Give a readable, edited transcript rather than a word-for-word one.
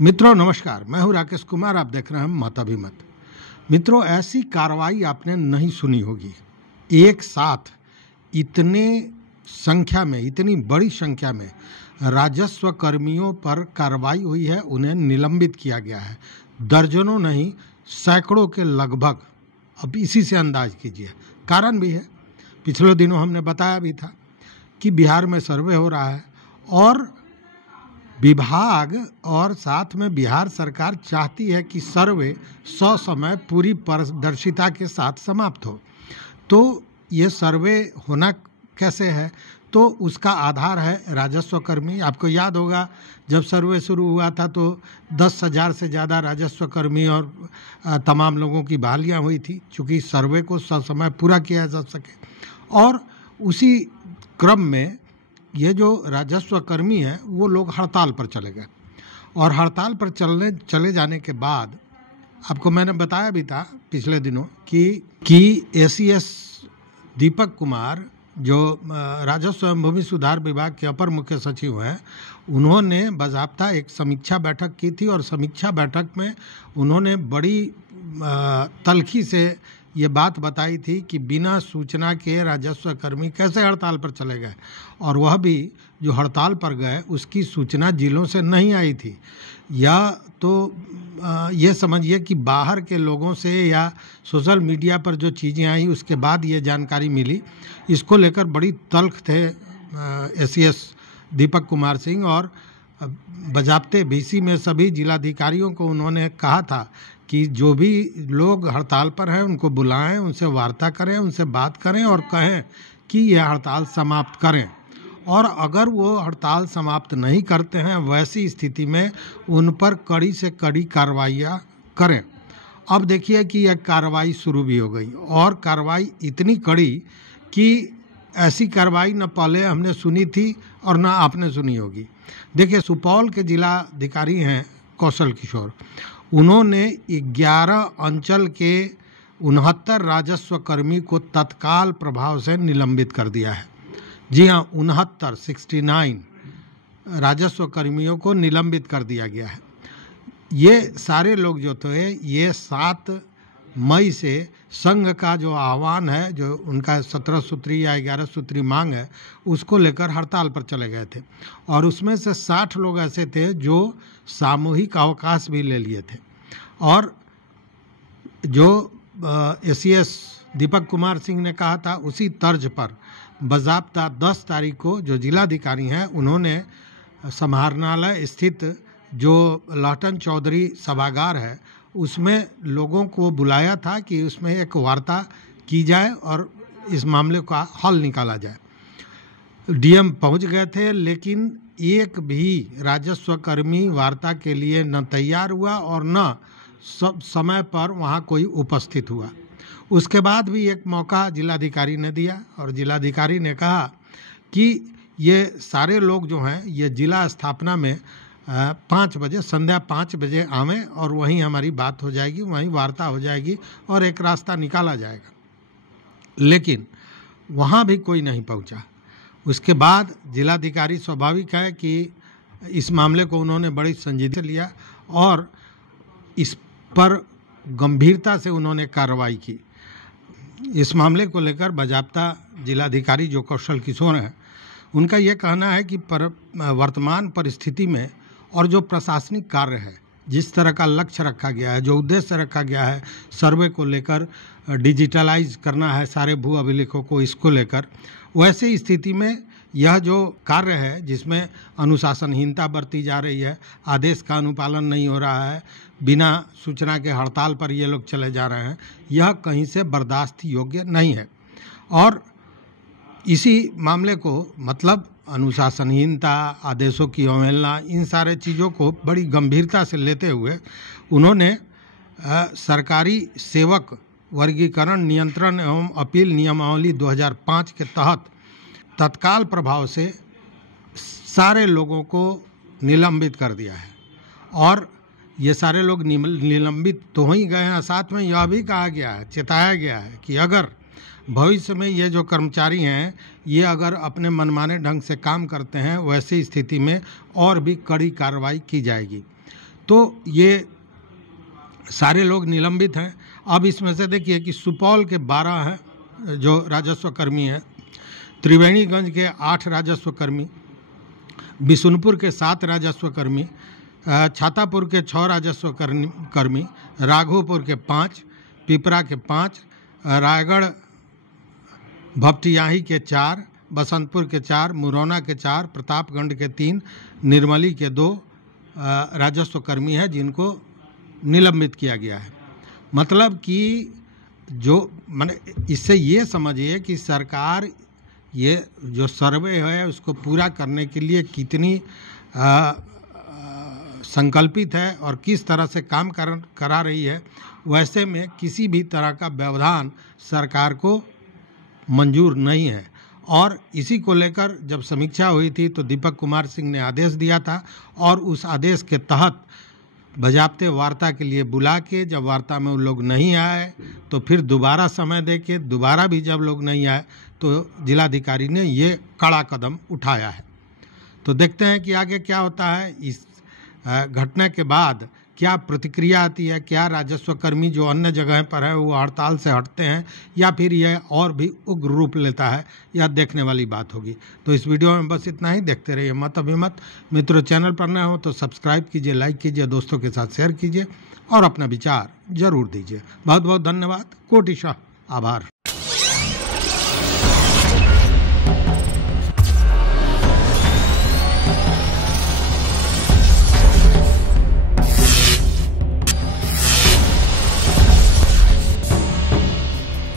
मित्रों नमस्कार, मैं हूं राकेश कुमार। आप देख रहे हैं मत अभिमत। मित्रों, ऐसी कार्रवाई आपने नहीं सुनी होगी। एक साथ इतनी बड़ी संख्या में राजस्व कर्मियों पर कार्रवाई हुई है, उन्हें निलंबित किया गया है। दर्जनों नहीं, सैकड़ों के लगभग। अब इसी से अंदाज कीजिए। कारण भी है, पिछले दिनों हमने बताया भी था कि बिहार में सर्वे हो रहा है और विभाग और साथ में बिहार सरकार चाहती है कि सर्वे ससमय पूरी पारदर्शिता के साथ समाप्त हो। तो ये सर्वे होना कैसे है? तो उसका आधार है राजस्व कर्मी। आपको याद होगा जब सर्वे शुरू हुआ था तो 10,000 से ज़्यादा राजस्व कर्मी और तमाम लोगों की बहालियाँ हुई थी, चूँकि सर्वे को ससमय पूरा किया जा सके। और उसी क्रम में ये जो राजस्व कर्मी हैं वो लोग हड़ताल पर चले गए और हड़ताल पर चले जाने के बाद आपको मैंने बताया भी था पिछले दिनों कि एसीएस दीपक कुमार जो राजस्व एवं भूमि सुधार विभाग के अपर मुख्य सचिव हैं, उन्होंने बाज़ाब्ता एक समीक्षा बैठक की थी और समीक्षा बैठक में उन्होंने बड़ी तल्खी से ये बात बताई थी कि बिना सूचना के राजस्व कर्मी कैसे हड़ताल पर चले गए, और वह भी जो हड़ताल पर गए उसकी सूचना जिलों से नहीं आई थी। या तो ये समझिए कि बाहर के लोगों से या सोशल मीडिया पर जो चीज़ें आई उसके बाद ये जानकारी मिली। इसको लेकर बड़ी तल्ख थे एसीएस दीपक कुमार सिंह, और बजाब्ते बीसी में सभी जिलाधिकारियों को उन्होंने कहा था कि जो भी लोग हड़ताल पर हैं उनको बुलाएं, उनसे वार्ता करें, उनसे बात करें और कहें कि यह हड़ताल समाप्त करें। और अगर वो हड़ताल समाप्त नहीं करते हैं, वैसी स्थिति में उन पर कड़ी से कड़ी कार्रवाइयाँ करें। अब देखिए कि यह कार्रवाई शुरू भी हो गई, और कार्रवाई इतनी कड़ी कि ऐसी कार्रवाई न पहले हमने सुनी थी और न आपने सुनी होगी। देखिए, सुपौल के जिलाधिकारी हैं कौशल किशोर, उन्होंने 11 अंचल के 69 राजस्व कर्मी को तत्काल प्रभाव से निलंबित कर दिया है। जी हाँ, 69 राजस्व कर्मियों को निलंबित कर दिया गया है। ये सारे लोग जो थे ये 7 मई से संघ का जो आह्वान है, जो उनका 17 सूत्री या 11 सूत्री मांग है, उसको लेकर हड़ताल पर चले गए थे। और उसमें से 60 लोग ऐसे थे जो सामूहिक अवकाश भी ले लिए थे। और जो एसीएस दीपक कुमार सिंह ने कहा था उसी तर्ज पर बाज़ाब्ता 10 तारीख को जो जिलाधिकारी हैं उन्होंने समाहरणालय स्थित जो लाटन चौधरी सभागार है उसमें लोगों को बुलाया था कि उसमें एक वार्ता की जाए और इस मामले का हल निकाला जाए। डीएम पहुंच गए थे, लेकिन एक भी राजस्व कर्मी वार्ता के लिए न तैयार हुआ और न समय पर वहां कोई उपस्थित हुआ। उसके बाद भी एक मौका जिलाधिकारी ने दिया और जिलाधिकारी ने कहा कि ये सारे लोग जो हैं ये जिला स्थापना में 5 बजे संध्या 5 बजे आवें और वहीं हमारी बात हो जाएगी, वहीं वार्ता हो जाएगी और एक रास्ता निकाला जाएगा। लेकिन वहाँ भी कोई नहीं पहुँचा। उसके बाद जिलाधिकारी स्वाभाविक है कि इस मामले को उन्होंने बड़ी संजीदगी से लिया और इस पर गंभीरता से उन्होंने कार्रवाई की। इस मामले को लेकर बाज़ाब्ता जिलाधिकारी जो कौशल किशोर हैं, उनका ये कहना है कि वर्तमान परिस्थिति में और जो प्रशासनिक कार्य है, जिस तरह का लक्ष्य रखा गया है, जो उद्देश्य रखा गया है, सर्वे को लेकर डिजिटलाइज करना है सारे भू अभिलेखों को, इसको लेकर वैसे स्थिति में यह जो कार्य है जिसमें अनुशासनहीनता बरती जा रही है, आदेश का अनुपालन नहीं हो रहा है, बिना सूचना के हड़ताल पर ये लोग चले जा रहे हैं, यह कहीं से बर्दाश्त योग्य नहीं है। और इसी मामले को मतलब अनुशासनहीनता, आदेशों की अवहेलना, इन सारे चीज़ों को बड़ी गंभीरता से लेते हुए उन्होंने सरकारी सेवक वर्गीकरण नियंत्रण एवं अपील नियमावली 2005 के तहत तत्काल प्रभाव से सारे लोगों को निलंबित कर दिया है। और ये सारे लोग निलंबित तो हो ही गए हैं, साथ में यह भी कहा गया है, चेताया गया है कि अगर भविष्य में ये जो कर्मचारी हैं ये अगर अपने मनमाने ढंग से काम करते हैं, वैसी स्थिति में और भी कड़ी कार्रवाई की जाएगी। तो ये सारे लोग निलंबित हैं। अब इसमें से देखिए कि सुपौल के 12 हैं जो राजस्व कर्मी हैं, त्रिवेणीगंज के 8 राजस्व कर्मी, बिशुनपुर के 7 राजस्व कर्मी, छातापुर के 6 राजस्व कर्मी, राघोपुर के 5, पिपरा के 5, रायगढ़ भपटियाही के 4, बसंतपुर के 4, मुरौना के 4, प्रतापगढ़ के 3, निर्मली के 2 राजस्व कर्मी हैं जिनको निलंबित किया गया है। मतलब कि जो माने इससे ये समझिए कि सरकार ये जो सर्वे है उसको पूरा करने के लिए कितनी संकल्पित है और किस तरह से काम करा रही है। वैसे में किसी भी तरह का व्यवधान सरकार को मंजूर नहीं है। और इसी को लेकर जब समीक्षा हुई थी तो दीपक कुमार सिंह ने आदेश दिया था और उस आदेश के तहत बजाबते वार्ता के लिए बुला के, जब वार्ता में वो लोग नहीं आए तो फिर दोबारा समय दे के दोबारा भी जब लोग नहीं आए तो जिलाधिकारी ने ये कड़ा कदम उठाया है। तो देखते हैं कि आगे क्या होता है। इस घटना के बाद क्या प्रतिक्रिया आती है, क्या राजस्व कर्मी जो अन्य जगह पर है वो हड़ताल से हटते हैं या फिर यह और भी उग्र रूप लेता है, यह देखने वाली बात होगी। तो इस वीडियो में बस इतना ही। देखते रहिए मत अभिमत। मित्रों, चैनल पर नए हो तो सब्सक्राइब कीजिए, लाइक कीजिए, दोस्तों के साथ शेयर कीजिए और अपना विचार जरूर दीजिए। बहुत बहुत धन्यवाद, कोटिशः आभार।